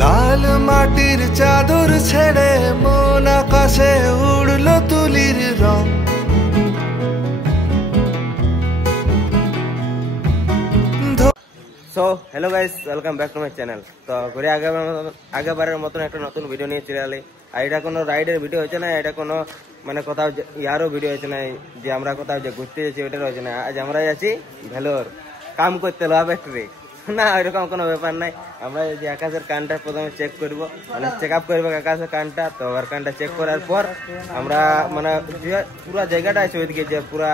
লাল মাটির চাদর ছেড়ে মন আকাশে উড়লো তুলির রং। So hello guys, welcome back to my channel. তো ঘুরে আগেবারের মতন একটা নতুন ভিডিও নিয়ে চলে এলি। আর এটা কোনো রাইডের ভিডিও হয়েছে না, এটা কোনো মানে কোথাও ইয়ারও ভিডিও হয়েছে না যে আমরা কোথাও যে ঘুরতে যাচ্ছি ওইটার হয়েছে না। আজ আমরা যাচ্ছি ভেলোর কাম করতে লোহা ফ্যাক্টরি। না ওইরকম কোনো ব্যাপার নাই। আমরা যে আকাশের কানটা প্রথমে চেক করবো, মানে চেক আপ করবো আকাশের কানটা। তো ওর কানটা চেক করার পর আমরা মানে যে পুরা জায়গাটা আছে ওইদিকে যে পুরা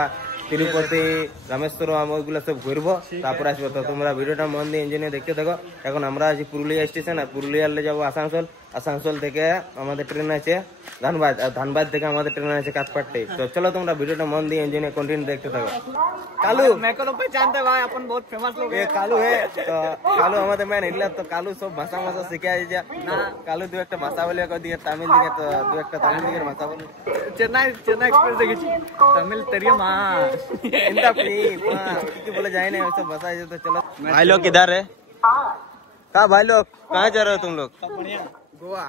তিরুপতি, রামেশ্বরম ওইগুলো সব ঘুরবো, তারপর আসবো। তো তোমরা ভিডিওটা মন দিয়ে ইঞ্জিনিয়ার দেখতে থাকো। এখন আমরা আছি পুরুলিয়া স্টেশন, আর পুরুলিয়ালে যাবো আসানসোল। আসানসোল থেকে আমাদের ট্রেন আছে ধানবাদ, আর ধানবাদ থেকে আমাদের ট্রেন আছে কাঠপাট্টি। তো চলো তোমরা ভিডিওটা মন দিয়ে ইঞ্জিনিয়ার কন্টিনিউ দেখতে থাকো। কালু मेरे को पहचानते भाई, अपन बहुत फेमस लोग ये कालू है। तो कालू हमारे मैन हिला। तो कालू सब भाषा भाषा सिखा जा ना। कालू दो एक भाषा बोले दिए तमिल दिखे, तो दो एक तमिल दिखे भाषा बोले। चेन्नई एक्सप्रेस देखी तमिल तेरिया माँ इंदा की बोले जाए ना सब भाषा। तो चलो भाई लोग किधर है? कहाँ भाई लोग कहाँ जा रहे हो तुम लोग? गोवा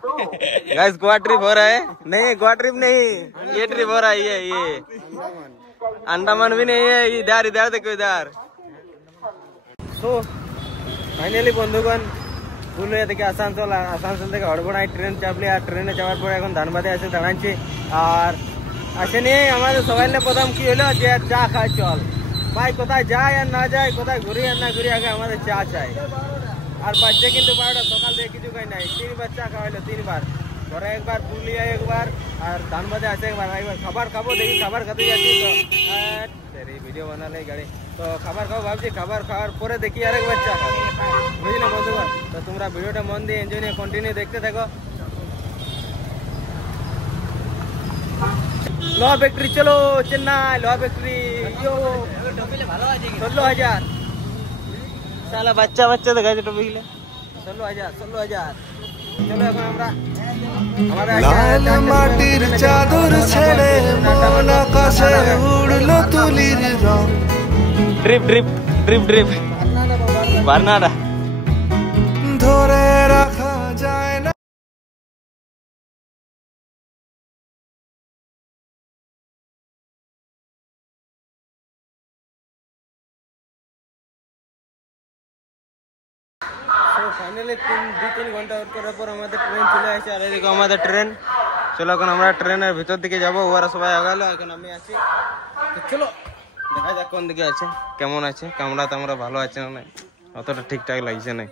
गाइस गोवा ट्रिप हो रहा है? नहीं गोवा ट्रिप नहीं, ये ट्रिप हो रहा है ये अंडमान भी नहीं है। इधर इधर देखो इधर। सो ফাইনালি বন্ধুগণ পুরুলিয়া থেকে আসানসোল, আসানসোল থেকে হড়বড়ায় ট্রেন চাপলি। আর ট্রেনে যাওয়ার পরে এখন ধানবাদে এসে দাঁড়াচ্ছি। আর আসেনি আমাদের সবাই প্রথম কি হলো যে চা খাই চল ভাই, কোথায় যায় আর না যায়, কোথায় ঘুরি আর না ঘুরি, আগে আমাদের চা চাই। আর বাচ্চা কিন্তু 12টা সকাল থেকে কিছু খাই নাই। 3বার চা খাওয়াইলো, 3বার ঘরে একবার, পুরুলিয়া একবার, আর ধানবাদে আছে একবার। একবার খাবার খাবো, দেখি খাবার খেতে যাচ্ছি। তো ভিডিও বানালে গাড়ি, তো খাবার খাবো ভাবছি। খাবার খাওয়ার পরে দেখি আরেকবার চা খাবো, বুঝলে বন্ধুগণ। তো তোমরা ভিডিওটা মন দিয়ে এনজয় নিয়ে কন্টিনিউ দেখতে থাকো। লোহা ফ্যাক্টরি চলো, চেন্নাই লোহা ফ্যাক্টরি। 16,000 সালা বাচ্চা বাচ্চা দেখাচ্ছে টপি গিলে। 16,000 16,000। চলো এখন আমরা লাল মাটির চাদর ছেড়ে মন আকাশে উড়লো তুলির রং। ড্রিপ ড্রিপ ড্রিপ ড্রিপ বার্নাডা ধরে রাখা যায় না। ফাইনালি 2-3 ঘন্টা ওয়েট করার পর আমাদের ট্রেন চলে আসছে। আর এদিকে আমাদের ট্রেন। চলো এখন আমরা ট্রেনের ভিতর দিকে যাবো। ওরা সবাই আগালো, এখন আমি আছি। তো চলো দেখা যাক কোন দিকে আছে, কেমন আছে, কামড়া টামড়া ভালো আছে না নাই, অতটা ঠিকঠাক লাগছে না।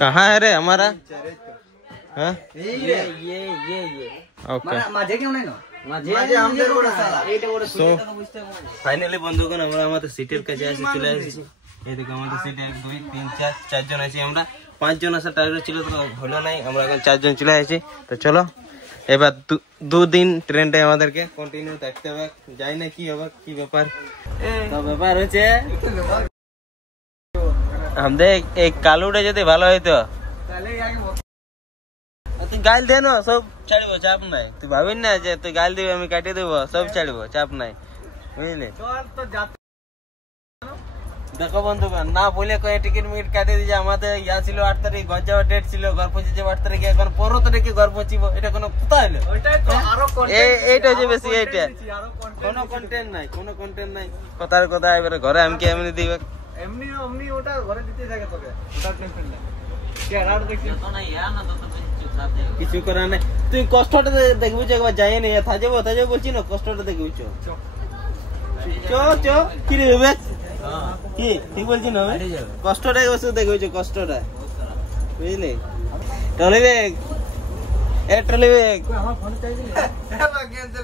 कहाँ है रे हमारा? हाँ ओके। সো ফাইনালি বন্ধুগণ আমরা আমাদের সিটের কাছে এসে চলে এসেছি। এইদিকে আমাদের সিটে 1 2 3 4 4 জন আছি আমরা। 5 জন আসার টার্গেট ছিল, তো হলো নাই। আমরা এখন 4 জন চলে এসেছি। তো চলো এবার 2 দিন ট্রেনটা আমাদেরকে কন্টিনিউ দেখতে হবে, যাই না কি হবে কি ব্যাপার। তো ব্যাপার হচ্ছে আমাদের এই কালুটা যদি ভালো হইতো, তুই গাইল দে না, সব ছাড়ব, চাপ নাই। তুই ভাবিস না যে তুই গাইল দিবি আমি কাটিয়ে দেবো, সব ছাড়ব, চাপ নাই, বুঝলি। দেখো বন্ধুগণ, না বলে কয়ে টিকিট মিকিট কাটিয়ে দিয়েছে। আমাদের ইয়া ছিল 8 তারিখ, ঘর যাওয়ার ডেট ছিল, ঘর পৌঁছে যাবো 8 তারিখে, এখন 15 তারিখে ঘর পৌঁছিব। এটা কোনো কথা হলো? এইটা হচ্ছে বেশি, এইটা কোনো কন্টেন্ট নাই, কোনো কন্টেন্ট নাই, কথার কথা। এবারে ঘরে আমি কি এমনি দিবে, এমনি এমনি ওটা ঘরে দিতে থাকে তোকে, ওটা টেনশন নাই। কিছু করার নাই। তুই কষ্টটা দেখবি, একবার যাই না থাকবো থাকবো বলছি না, কষ্টটা দেখবি। চো চো কি রে হবে, কি ঠিক বলছি না, কষ্টটাই বসে দেখবি, কষ্টটা, বুঝলি। ট্রলি ব্যাগ, এ ট্রলি ব্যাগ,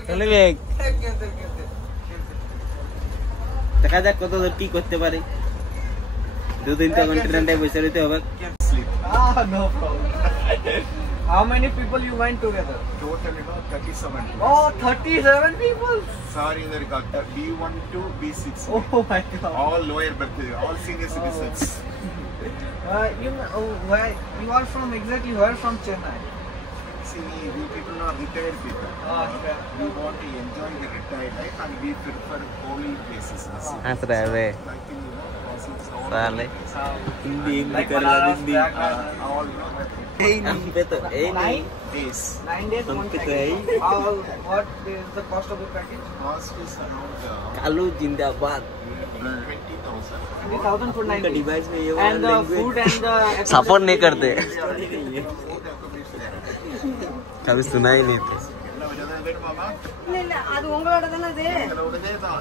ট্রলি ব্যাগ। দেখা যাক কত দূর কি করতে পারি। 2 দিন তো এখন ট্রেনটায় বসে রইতে হবে। No problem. How many people you went together? Total, 37 people. Oh, 37 people? Sorry, there got B1 to B6. Oh my God. All lower berth, all senior citizens. You are from exactly where from Chennai? See, we people are retired people. Okay. We want to enjoy the retired life and we prefer holy places. That's right. Like साले Hindi like bananas, black all हम पे तो ए नहीं days. 9 days, हम 1 पे तो package. है What is the cost of the package? Cost is around Kalu जिंदाबाद 20,000. 20,000 for 9 days. डिवाइस में ये And the food and the support नहीं करते Food accommodation there. कभी सुना ही नहीं था என்ன வச்சதா வேணும் மாமா? இல்ல அது உங்களோட தானே அது இதுல உடனே தான்.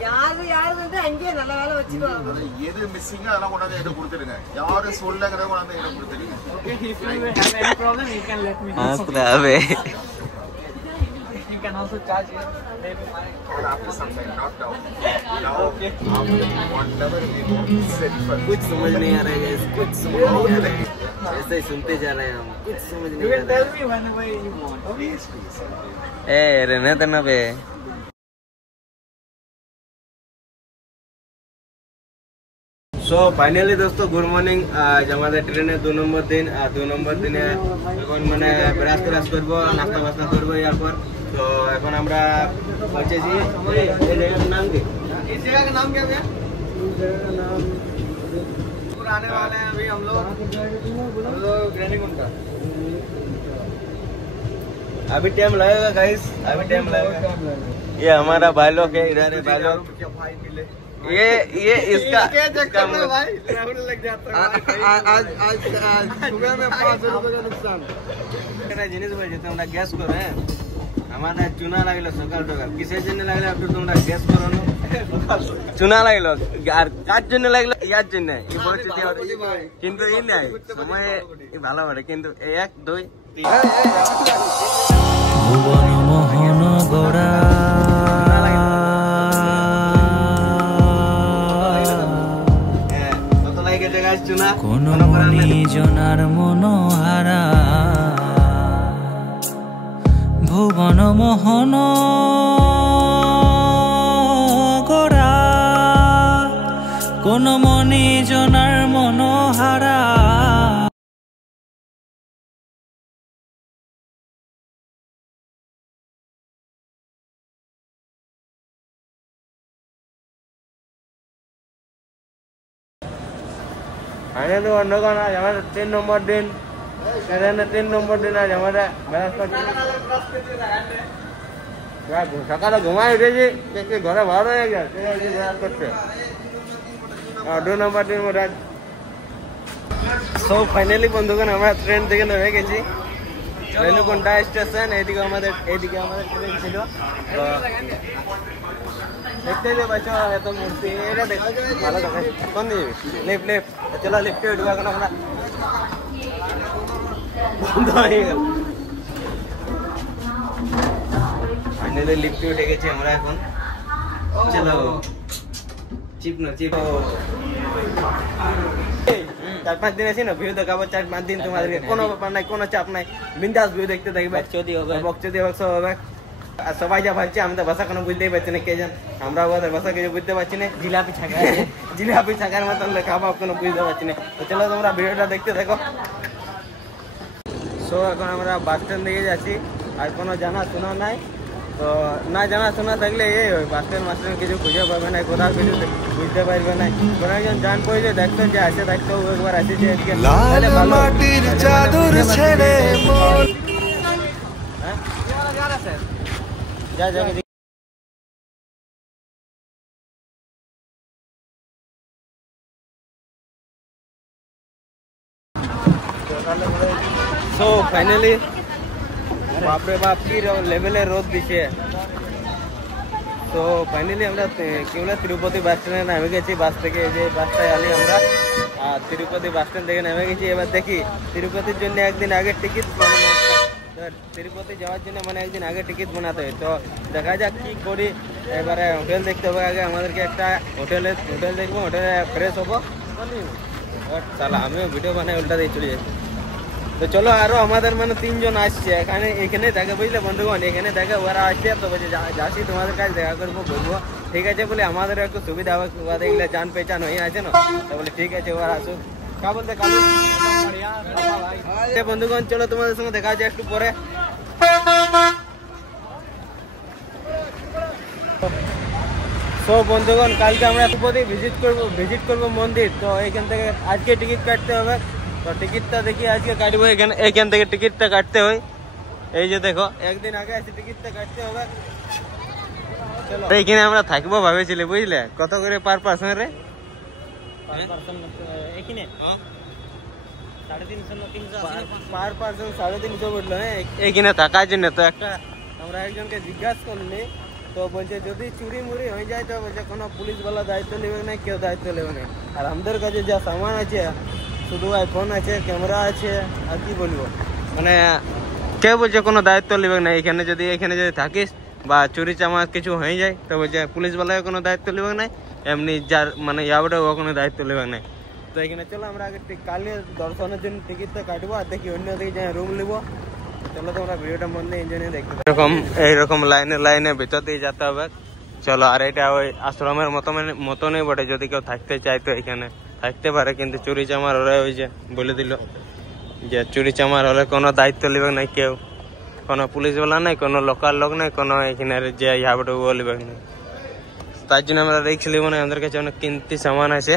யாரு வந்து அங்கேயே நல்ல வேலை வச்சுக்கோ அது எது மிஸ்ஸிங்கோ அதெல்லாம் கொண்டாந்து என்கிட்ட கொடுத்துருங்க. யாரு சொல்லங்கிறத கொண்டாந்து என்கிட்ட கொடுத்துருங்க. okay, if you have any problem, you can let me know. हाँ अबे You can also charge here. Maybe my Or after some time, not now. Now, Okay. after whatever we want, set for कुछ समझ नहीं आ रहा है guys, कुछ समझ नहीं आ रहा है ऐसे ही सुनते जा रहे हैं हम कुछ समझ You नहीं आ can रहा tell me whenever you want. Okay? please, please. है ए रहने देना बे सो फाइनली दोस्तों गुड मॉर्निंग आज हमारे ट्रेन है 2 नंबर दिन 2 नंबर दिन এখন মানে ব্রাশ ক্লাস করব নাস্তা বাস্তা করব এরপর তো এখন আমরা পৌঁছেছি এই জায়গার নাম কি इस जगह का नाम क्या भैया? पूरा आने वाले हैं अभी हम लोग ग्रैंडीकुंड का. अभी टाइम लगेगा गाइस अभी टाइम लगेगा ये हमारा भाई लोग है इधर है भाई लोग क्या भाई मिले? ये इसका चक्कर में भाई राउंड लग जाता है. आज सुबह में 500 रुपए का नुकसान. জিনিস বলছি তোমরা গ্যাস করো হ্যাঁ আমাদের চুনা লাগলো সকাল সকাল কিসের জন্য লাগলো একটু তোমরা গ্যাস করো না চুনা লাগলো আর কার জন্য লাগলো ইয়ার জন্য এই পরিস্থিতি কিন্তু এই নাই সময় ভালো হবে কিন্তু 1 2 3 ভুবন মোহন গোড়া কত লাগে জায়গা চুনা কোন জনার মনোহারা ভুবন মোহন গোড়া কোন মনি জনার মনোহারা आने दो अंडोगन आज हमारा 3 नंबर दिन ट्रेन 3 नंबर दिन आज हमारा सकाल घुमाई उठे घर भाड़ हो गया करते 2 नंबर दिन में सो फाइनली बंधुगण हमारा ट्रेन থেকে নেমে গেছি রেলুকুন্ডা স্টেশন এদিকে আমাদের ট্রেন ছিল তো देखते थे बच्चों तो मूर्ति এটা দেখ ভালো কথা কোন দিকে लेफ्ट चलो लेफ्ट উঠবা কেন আমরা বন্ধ হয়ে গেল ফাইনালি লিফট উঠে গেছি আমরা এখন চলো চিপ না চিপ 4-5 दिन ऐसे ना ভিউ দেখাবো 4-5 दिन তোমাদেরকে কোনো ব্যাপার নাই কোনো চাপ নাই বিন্দাস ভিউ দেখতে থাকবে বকচোদি হবে সব হবে আর সবাই যা ভাবছে আমাদের ভাষা কোনো বুঝতেই পারছি না কে জান আমরা ওদের ভাষা কিছু বুঝতে পারছি না জিলাপি ছাকার মতন লেখাবো কোনো বুঝতে পারছি না তো চলো তোমরা ভিডিওটা দেখতে থাকো সো এখন আমরা বাস স্ট্যান্ড দিকে যাচ্ছি আর কোনো জানা শোনা নাই তো না জানা শোনা থাকলে এই বাস স্ট্যান্ড মাস্টার কিছু খুঁজে পাবে না কোথাও কিছু বুঝতে পারবে না কোনো একজন জান পড়ে দেখতো যে আসে দেখতো একবার আসেছে আজকে লাল মাটির চাদর ছেড়ে মন जा जाके सो फाइनली बाप रे बाप की लेवल रोद दिखे तो फाइनली আমরা কেবল তিরুপতি বাস স্ট্যান্ডে নেমে গেছি বাস থেকে এই যে বাসটায় আলি আমরা তিরুপতি বাস স্ট্যান্ড থেকে নেমে গেছি এবার দেখি তিরুপতির জন্য একদিন আগে টিকিট তিরুপতি যাওয়ার জন্য মানে একদিন আগে টিকিট বানাতে হয় তো দেখা যাক কি করি এবারে হোটেল দেখতে হবে আগে আমাদেরকে একটা হোটেল দেখবো হোটেলে ফ্রেশ হবো চালা আমিও ভিডিও বানাই উল্টা দিয়ে চলে যাচ্ছি তো চলো আরো আমাদের মানে 3 জন আসছে এখানে দেখা বুঝলে বন্ধুগণ এখানে দেখা ওরা আসছে তো বলছে যাচ্ছি তোমাদের কাছে দেখা করবো বলবো ঠিক আছে বলে আমাদের একটু সুবিধা হবে ওদের এগুলো জান পেচান হয়ে আছে না তো বলে ঠিক আছে ওরা আসুক কা বলতে কালু বন্ধুগণ চলো তোমাদের সঙ্গে দেখা যায় একটু পরে সো বন্ধুগণ, কালকে আমরা তিরুপতি ভিজিট করবো মন্দির। তো এখান থেকে আজকে টিকিট কাটতে হবে। তো টিকিটটা দেখি আজকে কাটবো। এখান থেকে টিকিটটা কাটতে হয়। এই যে দেখো, একদিন আগে আছে টিকিটটা কাটতে হবে। চলো, এইখানে আমরা থাকবো ভাবেছিলি, বুঝলে? কত করে পার পার্সন রে? পার পার্সন 350 বললো। হ্যাঁ, এখানে থাকার জন্য। তো একটা আমরা একজনকে জিজ্ঞাসা করলি, তো বলছে যদি চুরি মুড়ি হয়ে যায় তো বলছে কোনো পুলিশ वाला দায়িত্ব নেবে না, কেউ দায়িত্ব নেবে না। আর আমাদের কাছে যা সামান আছে, শুধু আইফোন আছে, ক্যামেরা আছে, আর কি বলবো, মানে কেউ বলছে কোনো দায়িত্ব নেবে না। এখানে যদি থাকিস বা চুরি চামার কিছু হয়ে যায় তো বলছে পুলিশ वाला কোনো দায়িত্ব নেবে না, এমনি যার মানে ইয়াবটা ও কোনো দায়িত্ব নেবে না। তো এখানে চলো আমরা আগে কালে দর্শনের জন্য টিকিটটা কাটবো, আর দেখি অন্যদিকে যাই রুম নেবো। চলো তোমরা ভিডিওটা মন দিয়ে এনজয় দেখতে। এইরকম লাইনে ভিতর দিয়ে যেতে হবে। চলো, আর এটা ওই আশ্রমের মতনই বটে। যদি কেউ থাকতে চায় তো এখানে থাকতে পারে, কিন্তু চুরি চামার ওরা ওই যে বলে দিল যে চুরি চামার হলে কোনো দায়িত্ব নেবে না কেউ, কোনো পুলিশওয়ালা নাই, কোনো লোকাল লোক নাই, কোনো এখানে যে ইয়াবটা ও নেবে না। তার জন্য আমরা রিস্ক নেবো না। আমাদের কাছে অনেক কিনতি সামান আছে।